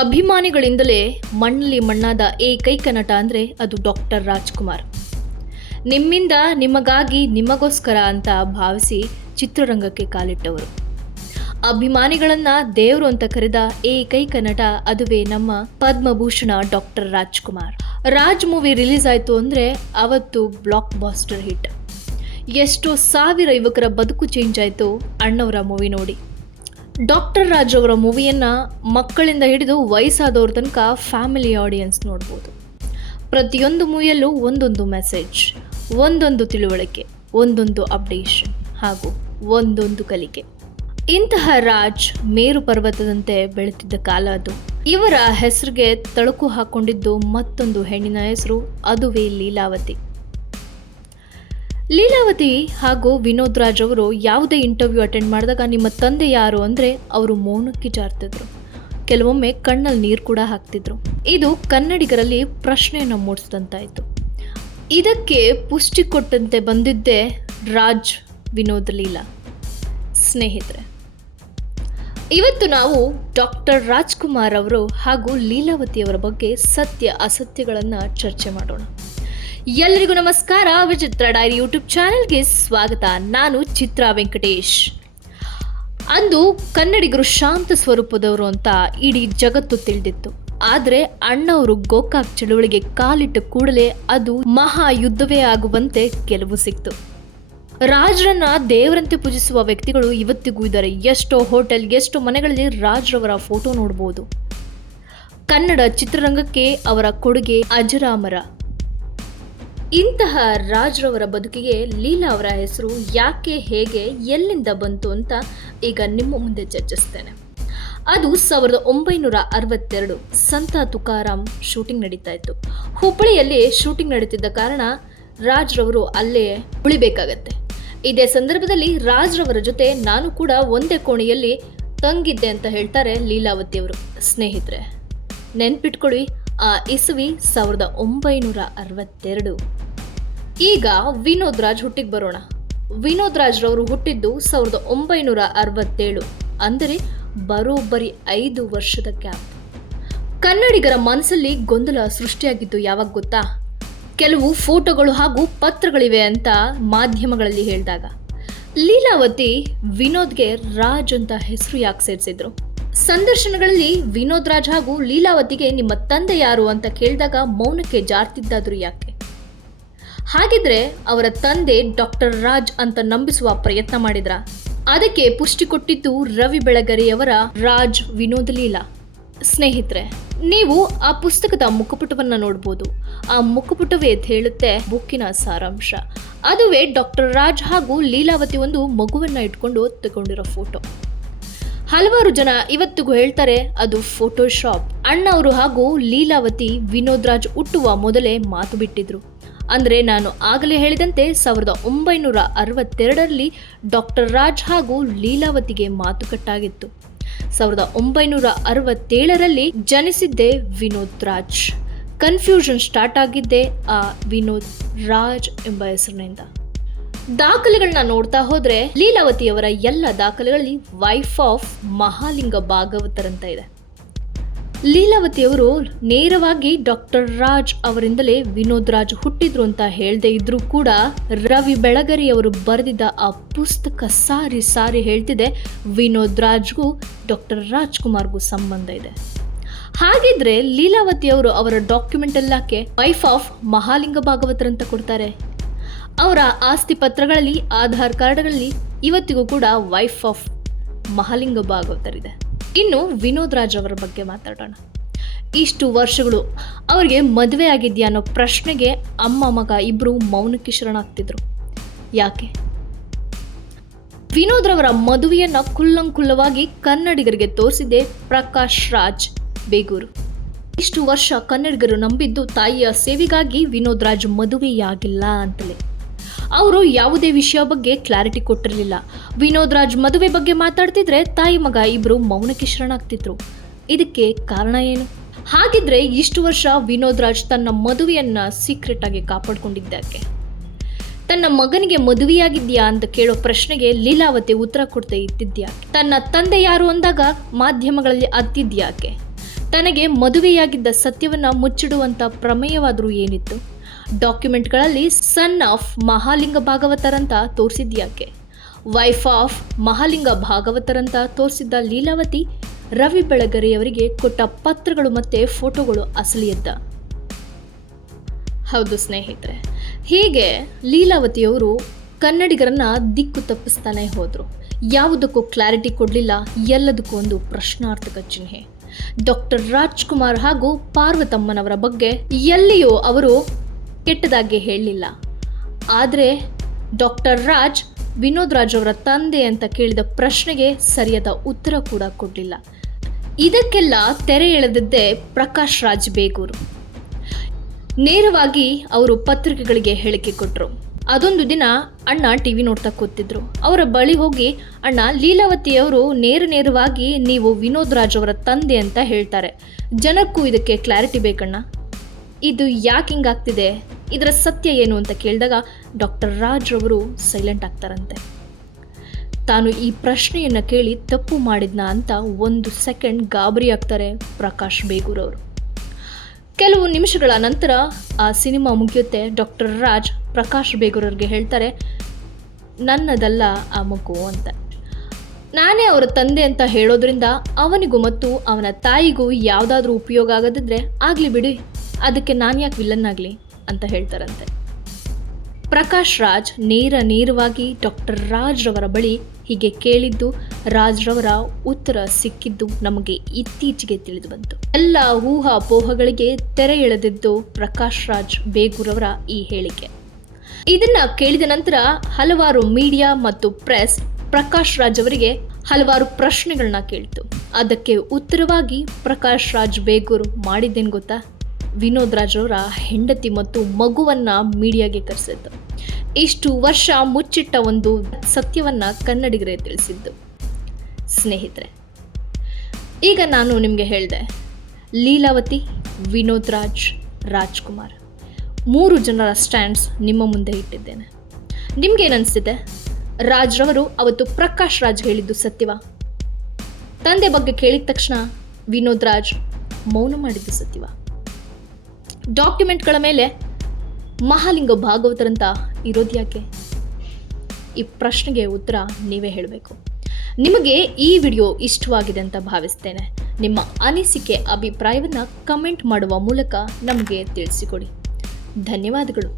ಅಭಿಮಾನಿಗಳಿಂದಲೇ ಮಣ್ಣಲ್ಲಿ ಮಣ್ಣಾದ ಏಕೈಕ ನಟ ಅಂದರೆ ಅದು ಡಾಕ್ಟರ್ ರಾಜ್ಕುಮಾರ್. ನಿಮ್ಮಿಂದ ನಿಮಗಾಗಿ ನಿಮಗೋಸ್ಕರ ಅಂತ ಭಾವಿಸಿ ಚಿತ್ರರಂಗಕ್ಕೆ ಕಾಲಿಟ್ಟವರು. ಅಭಿಮಾನಿಗಳನ್ನ ದೇವರು ಅಂತ ಕರೆದ ಏಕೈಕ ನಟ ಅದುವೇ ನಮ್ಮ Padma Bhushan doctor Rajkumar. Raj movie release ಆಯಿತು ಅಂದರೆ ಅವತ್ತು ಬ್ಲಾಕ್ ಬಾಸ್ಟರ್ ಹಿಟ್. ಎಷ್ಟೋ ಸಾವಿರ ಯುವಕರ ಬದುಕು ಚೇಂಜ್ ಆಯಿತು ಅಣ್ಣವರ ಮೂವಿ ನೋಡಿ. ಡಾಕ್ಟರ್ ರಾಜ್ ಅವರ ಮೂವಿಯನ್ನು ಮಕ್ಕಳಿಂದ ಹಿಡಿದು ವಯಸ್ಸಾದವ್ರ ತನಕ ಫ್ಯಾಮಿಲಿ ಆಡಿಯನ್ಸ್ ನೋಡ್ಬೋದು. ಪ್ರತಿಯೊಂದು ಮೂವಿಯಲ್ಲೂ ಒಂದೊಂದು ಮೆಸೇಜ್, ಒಂದೊಂದು ತಿಳುವಳಿಕೆ, ಒಂದೊಂದು ಅಪ್ಡೇಷನ್ ಹಾಗೂ ಒಂದೊಂದು ಕಲಿಕೆ. ಇಂತಹ ರಾಜ್ ಮೇರು ಪರ್ವತದಂತೆ ಬೆಳೆತಿದ್ದ ಕಾಲ ಅದು. ಇವರ ಹೆಸರಿಗೆ ತಳುಕು ಹಾಕೊಂಡಿದ್ದು ಮತ್ತೊಂದು ಹೆಣ್ಣಿನ ಹೆಸರು, ಅದುವೇ ಲೀಲಾವತಿ. ಲೀಲಾವತಿ ಹಾಗೂ ವಿನೋದ್ ರಾಜ್ ಅವರು ಯಾವುದೇ ಇಂಟರ್ವ್ಯೂ ಅಟೆಂಡ್ ಮಾಡಿದಾಗ ನಿಮ್ಮ ತಂದೆ ಯಾರು ಅಂದರೆ ಅವರು ಮೌನಕ್ಕೆ ಜಾರ್ತಿದ್ರು. ಕೆಲವೊಮ್ಮೆ ಕಣ್ಣಲ್ಲಿ ನೀರು ಕೂಡ ಹಾಕ್ತಿದ್ರು. ಇದು ಕನ್ನಡಿಗರಲ್ಲಿ ಪ್ರಶ್ನೆಯನ್ನು ಮೂಡಿಸಿದಂತಾಯಿತು. ಇದಕ್ಕೆ ಪುಷ್ಟಿ ಕೊಟ್ಟಂತೆ ಬಂದಿದ್ದೇ ರಾಜ್ ವಿನೋದ್ ಲೀಲಾ. ಸ್ನೇಹಿತರೆ, ಇವತ್ತು ನಾವು ಡಾಕ್ಟರ್ ರಾಜ್ಕುಮಾರ್ ಅವರು ಹಾಗೂ ಲೀಲಾವತಿಯವರ ಬಗ್ಗೆ ಸತ್ಯ ಅಸತ್ಯಗಳನ್ನು ಚರ್ಚೆ ಮಾಡೋಣ. ಎಲ್ಲರಿಗೂ ನಮಸ್ಕಾರ. ವಿಚಿತ್ರ ಡೈರಿ ಯೂಟ್ಯೂಬ್ ಚಾನೆಲ್ಗೆ ಸ್ವಾಗತ. ನಾನು ಚಿತ್ರಾ ವೆಂಕಟೇಶ್. ಅಂದು ಕನ್ನಡಿಗರು ಶಾಂತ ಸ್ವರೂಪದವರು ಅಂತ ಇಡೀ ಜಗತ್ತು ತಿಳಿದಿತ್ತು. ಆದರೆ ಅಣ್ಣವರು ಗೋಕಾಕ್ ಚಳುವಳಿಗೆ ಕಾಲಿಟ್ಟ ಕೂಡಲೇ ಅದು ಮಹಾ ಯುದ್ಧವೇ ಆಗುವಂತೆ ಗೆಲುವು ಸಿಕ್ತು. ರಾಜ್ರನ್ನ ದೇವರಂತೆ ಪೂಜಿಸುವ ವ್ಯಕ್ತಿಗಳು ಇವತ್ತಿಗೂ ಇದ್ದಾರೆ. ಎಷ್ಟೋ ಹೋಟೆಲ್, ಎಷ್ಟೋ ಮನೆಗಳಲ್ಲಿ ರಾಜ್ರವರ ಫೋಟೋ ನೋಡ್ಬೋದು. ಕನ್ನಡ ಚಿತ್ರರಂಗಕ್ಕೆ ಅವರ ಕೊಡುಗೆ ಅಜರಾಮರ. ಇಂತಹ ರಾಜ್ರವರ ಬದುಕಿಗೆ ಲೀಲಾ ಅವರ ಹೆಸರು ಯಾಕೆ, ಹೇಗೆ, ಎಲ್ಲಿಂದ ಬಂತು ಅಂತ ಈಗ ನಿಮ್ಮ ಮುಂದೆ ಚರ್ಚಿಸ್ತೇನೆ. ಅದು 1962 ಸಂತ ತುಕಾರಾಮ್ ಶೂಟಿಂಗ್ ನಡೀತಾ ಇತ್ತು. ಹುಬ್ಬಳ್ಳಿಯಲ್ಲಿ ಶೂಟಿಂಗ್ ನಡೀತಿದ್ದ ಕಾರಣ ರಾಜ್ರವರು ಅಲ್ಲೇ ಉಳಿಬೇಕಾಗತ್ತೆ. ಇದೇ ಸಂದರ್ಭದಲ್ಲಿ ರಾಜ್ರವರ ಜೊತೆ ನಾನು ಕೂಡ ಒಂದೇ ಕೋಣೆಯಲ್ಲಿ ತಂಗಿದ್ದೆ ಅಂತ ಹೇಳ್ತಾರೆ ಲೀಲಾವತಿಯವರು. ಸ್ನೇಹಿತರೆ, ನೆನ್ಪಿಟ್ಕೊಳ್ಳಿ, ಆ ಇಸವಿ 1962. ಈಗ ವಿನೋದ್ ರಾಜ್ ಹುಟ್ಟಿಗೆ ಬರೋಣ. ವಿನೋದ್ ರಾಜ್ರವರು ಹುಟ್ಟಿದ್ದು 1967, ಅಂದರೆ ಬರೋಬ್ಬರಿ 5 ವರ್ಷದ ಗ್ಯಾಪ್. ಕನ್ನಡಿಗರ ಮನಸ್ಸಲ್ಲಿ ಗೊಂದಲ ಸೃಷ್ಟಿಯಾಗಿದ್ದು ಯಾವಾಗ ಗೊತ್ತಾ? ಕೆಲವು ಫೋಟೋಗಳು ಹಾಗೂ ಪತ್ರಗಳಿವೆ ಅಂತ ಮಾಧ್ಯಮಗಳಲ್ಲಿ ಹೇಳಿದಾಗ. ಲೀಲಾವತಿ ವಿನೋದ್ಗೆ ರಾಜ್ ಅಂತ ಹೆಸರು ಯಾಕೆ ಸೇರಿಸಿದ್ರು? ಸಂದರ್ಶನಗಳಲ್ಲಿ ವಿನೋದ್ ರಾಜ್ ಹಾಗೂ ಲೀಲಾವತಿಗೆ ನಿಮ್ಮ ತಂದೆ ಯಾರು ಅಂತ ಕೇಳಿದಾಗ ಮೌನಕ್ಕೆ ಜಾರ್ತಿದ್ದಾದ್ರು ಯಾಕೆ? ಹಾಗಿದ್ರೆ ಅವರ ತಂದೆ ಡಾಕ್ಟರ್ ರಾಜ್ ಅಂತ ನಂಬಿಸುವ ಪ್ರಯತ್ನ ಮಾಡಿದ್ರ? ಅದಕ್ಕೆ ಪುಷ್ಟಿ ಕೊಟ್ಟಿದ್ದು ರವಿ ಬೆಳಗೆರೆಯವರ ರಾಜ್ ವಿನೋದ್ ಲೀಲಾ. ಸ್ನೇಹಿತರೆ, ನೀವು ಆ ಪುಸ್ತಕದ ಮುಖಪುಟವನ್ನ ನೋಡ್ಬೋದು. ಆ ಮುಖಪುಟವೇ ಹೇಳುತ್ತೆ ಬುಕ್ಕಿನ ಸಾರಾಂಶ. ಅದುವೇ ಡಾಕ್ಟರ್ ರಾಜ್ ಹಾಗೂ ಲೀಲಾವತಿ ಒಂದು ಮಗುವನ್ನ ಇಟ್ಕೊಂಡು ತಗೊಂಡಿರೋ ಫೋಟೋ. ಹಲವಾರು ಜನ ಇವತ್ತಿಗೂ ಹೇಳ್ತಾರೆ ಅದು ಫೋಟೋಶಾಪ್. ಅಣ್ಣವರು ಹಾಗೂ ಲೀಲಾವತಿ ವಿನೋದ್ ರಾಜ್ ಹುಟ್ಟುವ ಮೊದಲೇ ಮಾತು ಬಿಟ್ಟಿದ್ರು. ಅಂದರೆ ನಾನು ಆಗಲೇ ಹೇಳಿದಂತೆ 1962ರಲ್ಲಿ ಡಾಕ್ಟರ್ ರಾಜ್ ಹಾಗೂ ಲೀಲಾವತಿಗೆ ಮಾತುಕಟ್ಟಾಗಿತ್ತು. 1967ರಲ್ಲಿ ಜನಿಸಿದ್ದೇ ವಿನೋದ್ ರಾಜ್. ಕನ್ಫ್ಯೂಷನ್ ಸ್ಟಾರ್ಟ್ ಆಗಿದ್ದೇ ಆ ವಿನೋದ್ ರಾಜ್ ಎಂಬ ಹೆಸರಿನಿಂದ. ದಾಖಲೆಗಳನ್ನ ನೋಡ್ತಾ ಹೋದ್ರೆ ಲೀಲಾವತಿಯವರ ಎಲ್ಲ ದಾಖಲೆಗಳಲ್ಲಿ ವೈಫ್ ಆಫ್ ಮಹಾಲಿಂಗ ಭಾಗವತರಂತ ಇದೆ. ಲೀಲಾವತಿಯವರು ನೇರವಾಗಿ ಡಾಕ್ಟರ್ ರಾಜ್ ಅವರಿಂದಲೇ ವಿನೋದ್ ರಾಜ್ ಹುಟ್ಟಿದ್ರು ಅಂತ ಹೇಳದೇ ಇದ್ರೂ ಕೂಡ ರವಿ ಬೆಳಗೆರೆಯವರು ಬರೆದಿದ್ದ ಆ ಪುಸ್ತಕ ಸಾರಿ ಸಾರಿ ಹೇಳ್ತಿದೆ ವಿನೋದ್ ರಾಜ್ಗೂ ಡಾಕ್ಟರ್ ರಾಜ್ಕುಮಾರ್ಗೂ ಸಂಬಂಧ ಇದೆ. ಹಾಗಿದ್ರೆ ಲೀಲಾವತಿಯವರು ಅವರ ಡಾಕ್ಯುಮೆಂಟ್ ಎಲ್ಲಕ್ಕೆ ವೈಫ್ ಆಫ್ ಮಹಾಲಿಂಗ ಭಾಗವತರಂತ ಕೊಡ್ತಾರೆ. ಅವರ ಆಸ್ತಿ ಪತ್ರಗಳಲ್ಲಿ, ಆಧಾರ್ ಕಾರ್ಡ್ಗಳಲ್ಲಿ ಇವತ್ತಿಗೂ ಕೂಡ ವೈಫ್ ಆಫ್ ಮಹಾಲಿಂಗ ಭಾಗವತರಿದೆ. ಇನ್ನು ವಿನೋದ್ ರಾಜ್ ಅವರ ಬಗ್ಗೆ ಮಾತಾಡೋಣ. ಇಷ್ಟು ವರ್ಷಗಳು ಅವರಿಗೆ ಮದುವೆ ಆಗಿದೆಯಾ ಅನ್ನೋ ಪ್ರಶ್ನೆಗೆ ಅಮ್ಮ ಮಗ ಇಬ್ಬರು ಮೌನಕ್ಕೆ ಶರಣಾಗ್ತಿದ್ರು. ಯಾಕೆ? ವಿನೋದ್ ರವರ ಮದುವೆಯನ್ನ ಕುಲ್ಲಂಕುಲ್ಲವಾಗಿ ಕನ್ನಡಿಗರಿಗೆ ತೋರಿಸಿದೆ ಪ್ರಕಾಶ್ ರಾಜ್ ಬೇಗೂರು. ಇಷ್ಟು ವರ್ಷ ಕನ್ನಡಿಗರು ನಂಬಿದ್ದು ತಾಯಿಯ ಸೇವೆಗಾಗಿ ವಿನೋದ್ ರಾಜ್ ಮದುವೆಯಾಗಿಲ್ಲ ಅಂತಲೇ. ಅವರು ಯಾವುದೇ ವಿಷಯ ಬಗ್ಗೆ ಕ್ಲಾರಿಟಿ ಕೊಟ್ಟಿರಲಿಲ್ಲ. ವಿನೋದ್ ರಾಜ್ ಮದುವೆ ಬಗ್ಗೆ ಮಾತಾಡ್ತಿದ್ರೆ ತಾಯಿ ಮಗ ಇಬ್ರು ಮೌನಕ್ಕೆ ಶರಣಾಗ್ತಿದ್ರು. ಇದಕ್ಕೆ ಕಾರಣ ಏನು? ಹಾಗಿದ್ರೆ ಇಷ್ಟು ವರ್ಷ ವಿನೋದ್ ರಾಜ್ ತನ್ನ ಮದುವೆಯನ್ನ ಸೀಕ್ರೆಟ್ ಆಗಿ ಕಾಪಾಡ್ಕೊಂಡಿದ್ದಕ್ಕೆ? ತನ್ನ ಮಗನಿಗೆ ಮದುವೆಯಾಗಿದ್ಯಾ ಅಂತ ಕೇಳೋ ಪ್ರಶ್ನೆಗೆ ಲೀಲಾವತಿ ಉತ್ತರ ಕೊಡ್ತಾ ಇದ್ದಿದ್ಯಾಕೆ? ತನ್ನ ತಂದೆ ಯಾರು ಅಂದಾಗ ಮಾಧ್ಯಮಗಳಲ್ಲಿ ಅತ್ತಿದ್ಯಾಕೆ? ತನಗೆ ಮದುವೆಯಾಗಿದ್ದ ಸತ್ಯವನ್ನ ಮುಚ್ಚಿಡುವಂತ ಪ್ರಮೇಯವಾದರೂ ಏನಿತ್ತು? ಡಾಕ್ಯುಮೆಂಟ್ಗಳಲ್ಲಿ ಸನ್ ಆಫ್ ಮಹಾಲಿಂಗ ಭಾಗವತರಂತ ತೋರಿಸಿದ್ಯಾಕೆ? ವೈಫ್ ಆಫ್ ಮಹಾಲಿಂಗ ಭಾಗವತರಂತ ತೋರಿಸಿದ್ದ ಲೀಲಾವತಿ ರವಿ ಬೆಳಗೆರೆಯವರಿಗೆ ಕೊಟ್ಟ ಪತ್ರಗಳು ಮತ್ತೆ ಫೋಟೋಗಳು ಅಸಲಿಯದ್ದ? ಹೌದು ಸ್ನೇಹಿತರೆ, ಹೀಗೆ ಲೀಲಾವತಿಯವರು ಕನ್ನಡಿಗರನ್ನ ದಿಕ್ಕು ತಪ್ಪಿಸ್ತಾನೆ ಹೋದ್ರು. ಯಾವುದಕ್ಕೂ ಕ್ಲಾರಿಟಿ ಕೊಡಲಿಲ್ಲ, ಎಲ್ಲದಕ್ಕೂ ಒಂದು ಪ್ರಶ್ನಾರ್ಥಕ ಚಿಹ್ನೆ. ಡಾಕ್ಟರ್ ರಾಜ್ಕುಮಾರ್ ಹಾಗೂ ಪಾರ್ವತಮ್ಮನವರ ಬಗ್ಗೆ ಎಲ್ಲಿಯೂ ಅವರು ಕೆಟ್ಟದಾಗಿ ಹೇಳಲಿಲ್ಲ. ಆದರೆ ಡಾಕ್ಟರ್ ರಾಜ್ ವಿನೋದ್ ರಾಜ್ ಅವರ ತಂದೆ ಅಂತ ಕೇಳಿದ ಪ್ರಶ್ನೆಗೆ ಸರಿಯಾದ ಉತ್ತರ ಕೂಡ ಕೊಡಲಿಲ್ಲ. ಇದಕ್ಕೆಲ್ಲ ತೆರೆ ಎಳೆದಿದ್ದೇ ಪ್ರಕಾಶ್ ರಾಜ್ ಬೇಗೂರು. ನೇರವಾಗಿ ಅವರು ಪತ್ರಿಕೆಗಳಿಗೆ ಹೇಳಿಕೆ ಕೊಟ್ಟರು. ಅದೊಂದು ದಿನ ಅಣ್ಣ ಟಿವಿ ನೋಡ್ತಾ ಕೂತಿದ್ರು. ಅವರ ಬಳಿ ಹೋಗಿ, ಅಣ್ಣ, ಲೀಲಾವತಿಯವರು ನೇರವಾಗಿ ನೀವು ವಿನೋದ್ ರಾಜ್ ಅವರ ತಂದೆ ಅಂತ ಹೇಳ್ತಾರೆ, ಜನಕ್ಕೂ ಇದಕ್ಕೆ ಕ್ಲಾರಿಟಿ ಬೇಕಣ್ಣ, ಇದು ಯಾಕೆ ಹಿಂಗಾಗ್ತಿದೆ, ಇದರ ಸತ್ಯ ಏನು ಅಂತ ಕೇಳಿದಾಗ ಡಾಕ್ಟರ್ ರಾಜ್ ಅವರು ಸೈಲೆಂಟ್ ಆಗ್ತಾರಂತೆ. ತಾನು ಈ ಪ್ರಶ್ನೆಯನ್ನು ಕೇಳಿ ತಪ್ಪು ಮಾಡಿದ್ನ ಅಂತ ಒಂದು ಸೆಕೆಂಡ್ ಗಾಬರಿ ಆಗ್ತಾರೆ ಪ್ರಕಾಶ್ ಬೇಗೂರವರು. ಕೆಲವು ನಿಮಿಷಗಳ ನಂತರ ಆ ಸಿನಿಮಾ ಮುಗಿಯುತ್ತೆ. ಡಾಕ್ಟರ್ ರಾಜ್ ಪ್ರಕಾಶ್ ಬೇಗೂರವ್ರಿಗೆ ಹೇಳ್ತಾರೆ, ನನ್ನದಲ್ಲ ಆ ಮಗು ಅಂತ. ನಾನೇ ಅವರ ತಂದೆ ಅಂತ ಹೇಳೋದ್ರಿಂದ ಅವನಿಗೂ ಮತ್ತು ಅವನ ತಾಯಿಗೂ ಯಾವುದಾದ್ರೂ ಉಪಯೋಗ ಆಗದಿದ್ರೆ ಆಗಲಿ ಬಿಡಿ, ಅದಕ್ಕೆ ನಾನು ಯಾಕೆ ವಿಲನ್ ಆಗಲಿ ಅಂತ ಹೇಳ್ತಾರಂತೆ. ಪ್ರಕಾಶ್ ರಾಜ್ ನೇರವಾಗಿ ಡಾಕ್ಟರ್ ರಾಜ್ ರವರ ಬಳಿ ಹೀಗೆ ಕೇಳಿದ್ದು, ರಾಜ್ ರವರ ಉತ್ತರ ಸಿಕ್ಕಿದ್ದು ನಮಗೆ ಇತ್ತೀಚೆಗೆ ತಿಳಿದು ಬಂತು. ಎಲ್ಲ ಊಹಾಪೋಹಗಳಿಗೆ ತೆರೆ ಎಳೆದಿದ್ದು ಪ್ರಕಾಶ್ ರಾಜ್ ಬೇಗೂರವರ ಈ ಹೇಳಿಕೆ. ಇದನ್ನ ಕೇಳಿದ ನಂತರ ಹಲವಾರು ಮೀಡಿಯಾ ಮತ್ತು ಪ್ರೆಸ್ ಪ್ರಕಾಶ್ ರಾಜ್ ಅವರಿಗೆ ಹಲವಾರು ಪ್ರಶ್ನೆಗಳನ್ನ ಕೇಳಿತು. ಅದಕ್ಕೆ ಉತ್ತರವಾಗಿ ಪ್ರಕಾಶ್ ರಾಜ್ ಬೇಗೂರು ಮಾಡಿದ್ದೇನು ಗೊತ್ತಾ? ವಿನೋದ್ ರಾಜ್ ಅವರ ಹೆಂಡತಿ ಮತ್ತು ಮಗುವನ್ನ ಮೀಡಿಯಾಗೆ ಕರೆಸಿದ್ದು. ಇಷ್ಟು ವರ್ಷ ಮುಚ್ಚಿಟ್ಟ ಒಂದು ಸತ್ಯವನ್ನ ಕನ್ನಡಿಗರೇ ತಿಳಿಸಿದ್ದು. ಸ್ನೇಹಿತರೆ, ಈಗ ನಾನು ನಿಮಗೆ ಹೇಳಿದೆ, ಲೀಲಾವತಿ, ವಿನೋದ್ ರಾಜ್, ರಾಜ್ಕುಮಾರ್ 3 ಜನರ ಸ್ಟ್ಯಾಂಡ್ಸ್ ನಿಮ್ಮ ಮುಂದೆ ಇಟ್ಟಿದ್ದೇನೆ. ನಿಮ್ಗೇನನ್ನಿಸ್ತಿದೆ? ರಾಜ್ ರವರು ಅವತ್ತು ಪ್ರಕಾಶ್ ರಾಜ್ ಹೇಳಿದ್ದು ಸತ್ಯವಾ? ತಂದೆ ಬಗ್ಗೆ ಕೇಳಿದ ತಕ್ಷಣ ವಿನೋದ್ ರಾಜ್ ಮೌನ ಮಾಡಿದ್ದು ಸತ್ಯವಾ? ಡಾಕ್ಯುಮೆಂಟ್ಗಳ ಮೇಲೆ ಮಹಾಲಿಂಗ ಭಾಗವತರಂತ ಇರೋದ್ಯಾಕೆ? ಈ ಪ್ರಶ್ನೆಗೆ ಉತ್ತರ ನೀವೇ ಹೇಳಬೇಕು. ನಿಮಗೆ ಈ ವಿಡಿಯೋ ಇಷ್ಟವಾಗಿದೆ ಅಂತ ಭಾವಿಸ್ತೇನೆ. ನಿಮ್ಮ ಅನಿಸಿಕೆ, ಅಭಿಪ್ರಾಯವನ್ನು ಕಮೆಂಟ್ ಮಾಡುವ ಮೂಲಕ ನಮಗೆ ತಿಳಿಸಿಕೊಡಿ. ಧನ್ಯವಾದಗಳು.